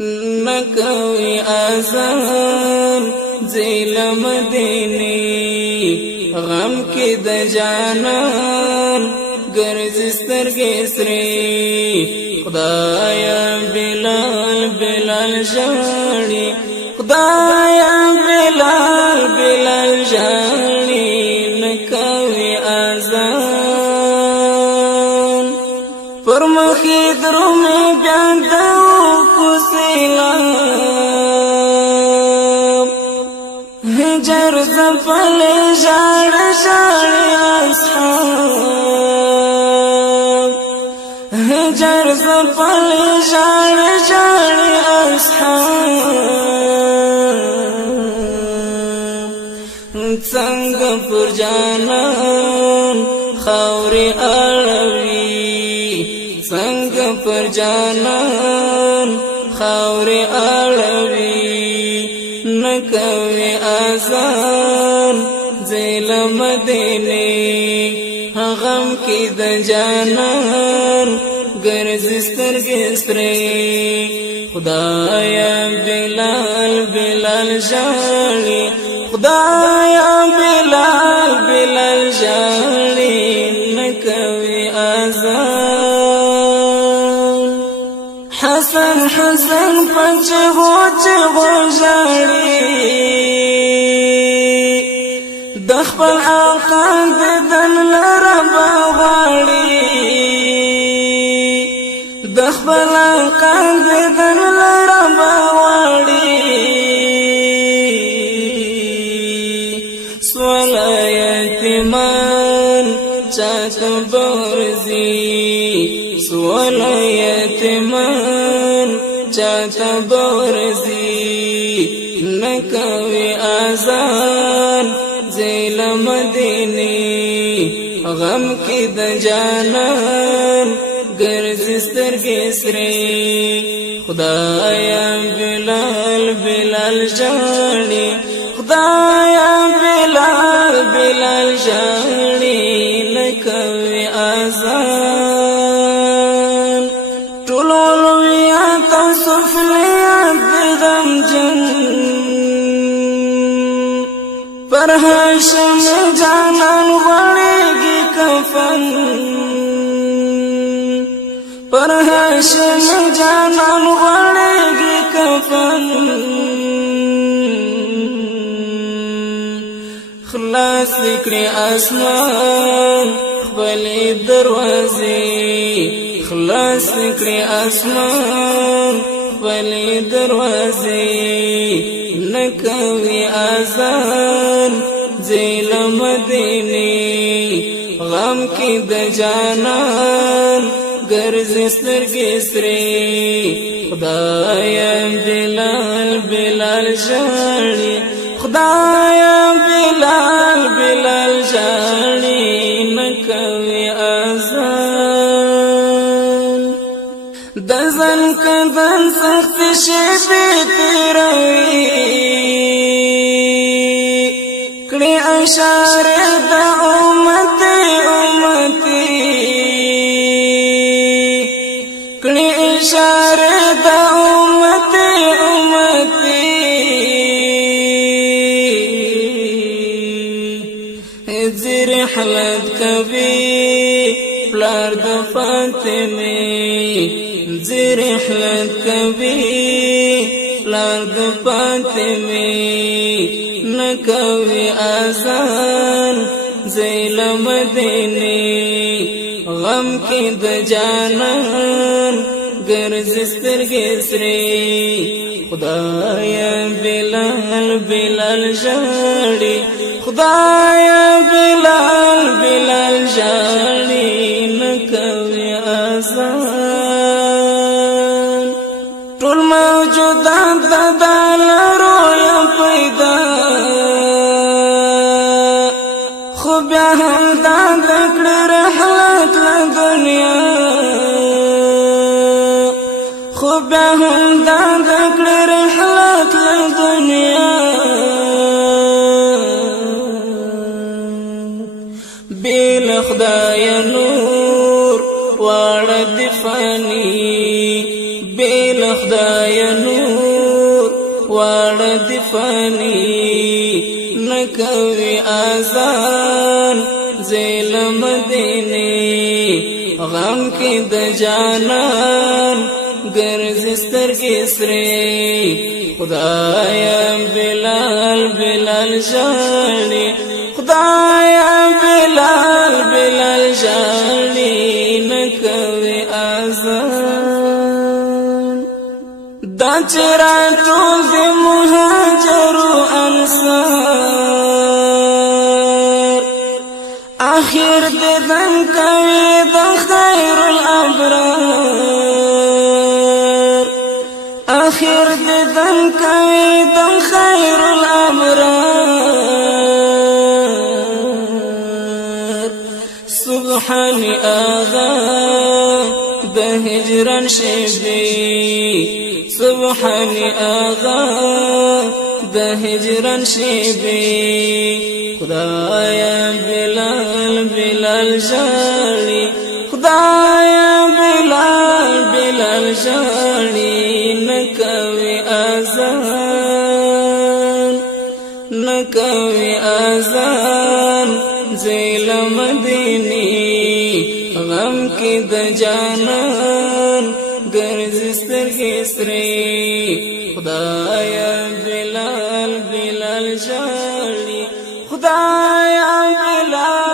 نکوي آزان زیل مدینی غم کی د جانان ګرځي سترګې سرې خدایا بلال بلال ژاړي خدایا بلال بلال ژاړي نکوي آزان پر مخې درومې بیا د هجر زفل جاړ جاړ اصحاب هجر زفل جاړ جاړ اصحاب څنګه پر جانان خاورې اړوي څنګه پر جانان خاورې اړوي نکوي آزان زیل مدینی غم کی د جانان ګرځي سترګې سرې خدایا بلال بلال ژاړي خدایا بلال بلال ژاړي نکوي آزان حسن حسن پچغو چغو ژاړي د خپل آقا ددن لرب غواړي د خپل آقا ددن لرب غواړي سوال یتیمان چاته بورزي سوال یتیمان چاته بورزي نکوي آزان زیل مدینی غم کی د جانان ګرځي سترګې سرې خدایا بلال بلال ژاړي خدایا بلال بلال ژاړي نکوي آزان ټول ولویات تاسو فلیات غم جن پر هاشم جانان غړېږي کفن پر هاشم جانان غړېږي کفن خلاص کړي اسمان خپلې دروازې خلاص کړي اسمان خپلې دروازې نکوي آزان زیل مدینی غم کی د جانان ګرځي سترګې سرې خدایا بلال بلال ژاړي خدایا بلال بلال ژاړي نکوي آزان د ځن کدن سخت شپې تیروي کړي اشاره د امت امتي کړي اشاره د امت امتي زیر حالت کوي پلار د فاطمه زیر حالت کوي پلار د فاطمه نکوي آزان زیل مدینی غم کی د جانان ګرځي سترګې سرې خدایا بلال بلال ژاړي خدایا بلال بلال ژاړي نکوي آزان ټول موجودات د دلارو یا پیدا خو بیا هم دا دکړه رحلت له دنیا خو بیا هم دا دکړه رحلت له دنیا بیل خدای نور واړه دی فانی بیل خدای نور واړه دی فانی نکوي آزان زیل مدینه غم کې د جانان ګرځي سترګې سرې خدایا بلال بلال ژاړي خدایا بلال بلال ژاړي نکوي آزان دا چرا ټول د مهاجرو انصار اخر ددن کوي د خیر الابرار اخر ددن کوي د خیر الابرار سبحان آغا د هجران شبي سبحان آغا د هجران شبي خدایا بلال بلال ژاړي خدایا بلال بلال ژاړي نکوي آزان نکوي آزان زیل مدینی غم کې د جانان ګرځي سترګې سرې خدایا بلال بلال ژاړي خدایا بلال